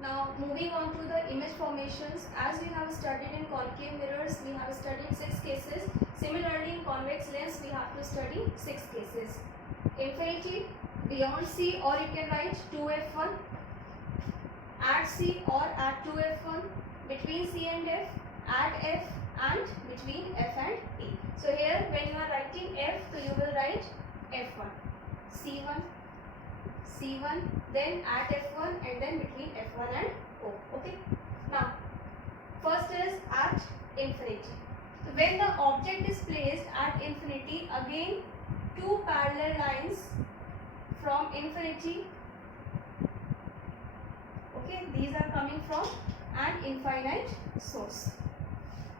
Now moving on to the image formations, as we have studied in concave mirrors, we have studied 6 cases. Similarly in convex lens, we have to study 6 cases. Infinity, beyond C, or you can write 2f1, at C or at 2f1, between C and F, at F, and between F and A. So here when you are writing F, so you will write F1, C1, C1, then at F1, and then between F1 and O. Okay. Now, first is at infinity. So when the object is placed at infinity, again two parallel lines from infinity. Okay, these are coming from an infinite source.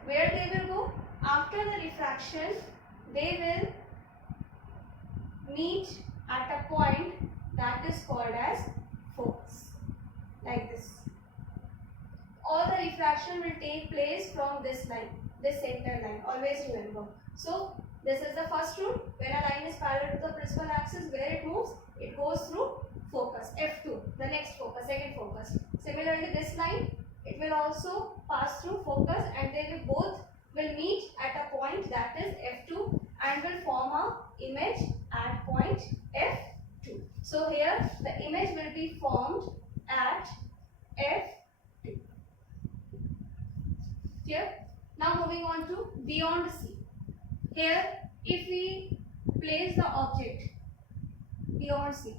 Where they will go? After the refraction, they will meet at a point that is called as focus, like this. All the refraction will take place from this line, this center line, always remember. So this is the first rule. When a line is parallel to the principal axis, where it moves, it goes through focus, F2, the next focus, second focus. Similarly this line, it will also pass through focus, and they will both will meet at a point that is F2 and will form a image at point F2. So here the image will be formed at F2. Clear? Now moving on to beyond C. Here if we place the object beyond C,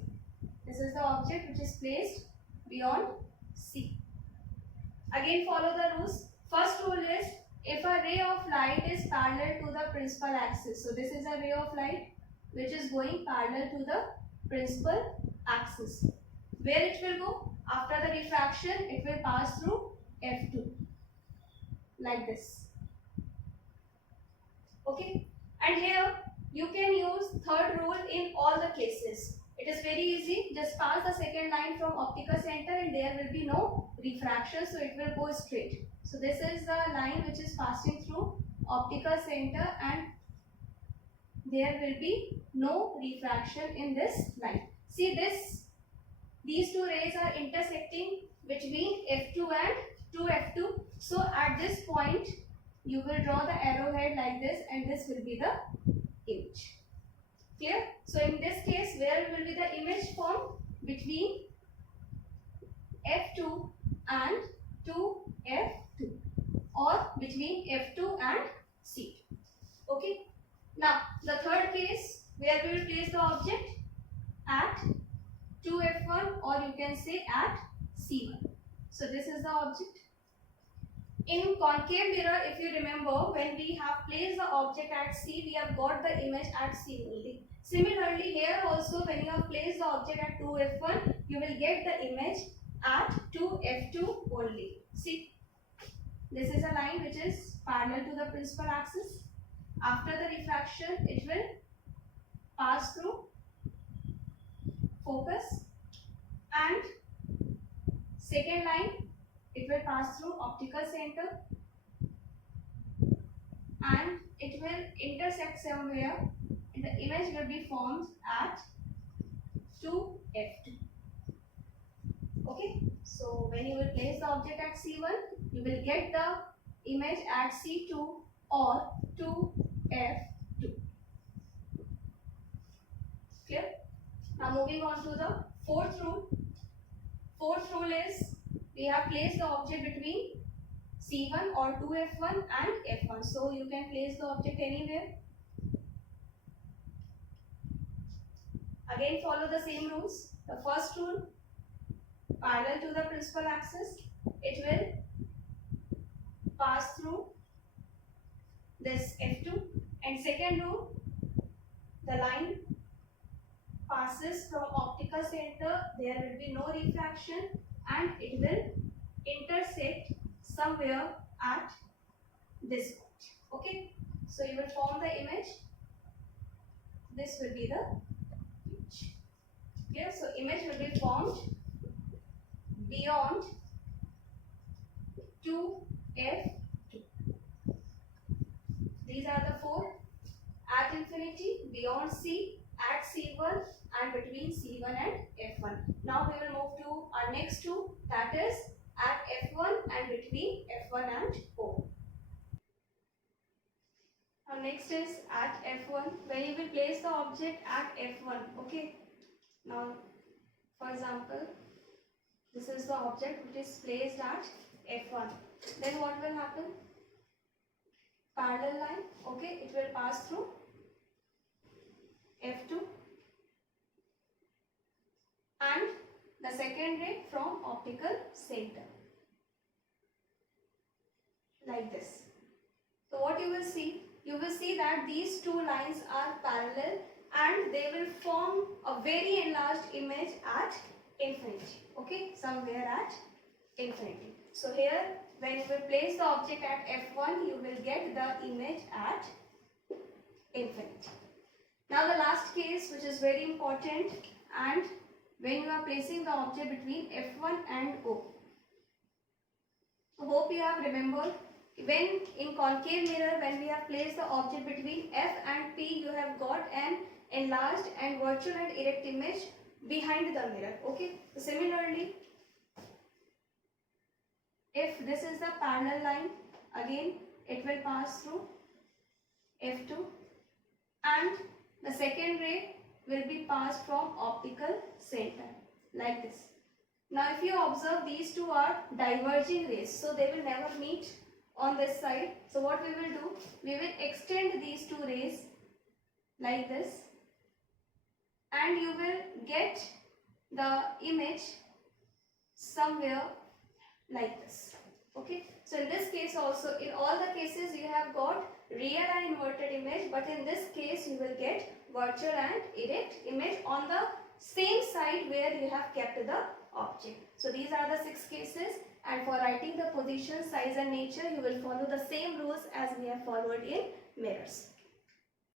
this is the object which is placed beyond C. Again follow the rules. First rule is, if a ray of light is parallel to the principal axis, so this is a ray of light which is going parallel to the principal axis. Where it will go? After the refraction, it will pass through F2, like this. Okay, and here you can use third rule in all the cases. It is very easy. Just pass the second line from optical center and there will be no refraction, so it will go straight. So this is the line which is passing through optical center, and there will be no refraction in this line. See this, these two rays are intersecting between F2 and 2F2. So at this point you will draw the arrowhead like this, and this will be the image. Clear? So in this case, where will be the image formed? Between F2 and 2F2, or between F2 and C. Okay. Now the third case, where we will place the object? At 2F1, or you can say at C1. So this is the object. In concave mirror, if you remember, when we have placed the object at C, we have got the image at C only. Similarly, here also when you have placed the object at 2F1, you will get the image at 2F2 only. See, this is a line which is parallel to the principal axis. After the refraction, it will pass through focus, and second line, it will pass through optical center, and it will intersect somewhere, and the image will be formed at 2F2. Okay, so when you will place the object at C1, you will get the image at C2 or 2F2. Clear? Now moving on to the fourth rule. Fourth rule is, we have placed the object between C1 or 2F1 and F1. So you can place the object anywhere. Again follow the same rules. The first rule, parallel to the principal axis, it will pass through this F2. And second rule, the line passes from optical center, there will be no refraction, and it will intersect somewhere at this point. Okay, so you will form the image. This will be the image. Okay, so image will be formed beyond 2F2. These are the four: at infinity, beyond C, at C1, and between C1 and F1. Now we will move to our next two, that is F1 and O. Now next is at F1, where you will place the object at F1. Okay. Now, for example, this is the object which is placed at F1. Then what will happen? Parallel line, okay, it will pass through F2 and the second ray from optical center, like this. So what you will see? You will see that these two lines are parallel and they will form a very enlarged image at infinity, okay, somewhere at infinity. So here, when you will place the object at F1, you will get the image at infinity. Now the last case, which is very important, and when you are placing the object between F1 and O. So hope you have remembered, when in concave mirror, when we have placed the object between F and P, you have got an enlarged and virtual and erect image behind the mirror. Okay. So similarly, if this is the parallel line, again it will pass through F2 and the second ray will be passed from optical center, like this. Now if you observe, these two are diverging rays, so they will never meet on this side. So what we will do, we will extend these two rays like this and you will get the image somewhere like this. Okay. So in this case also, in all the cases you have got real and inverted image, but in this case you will get virtual and erect image on the same side where you have kept the object. So these are the 6 cases, and for writing the position, size and nature, you will follow the same rules as we have followed in mirrors.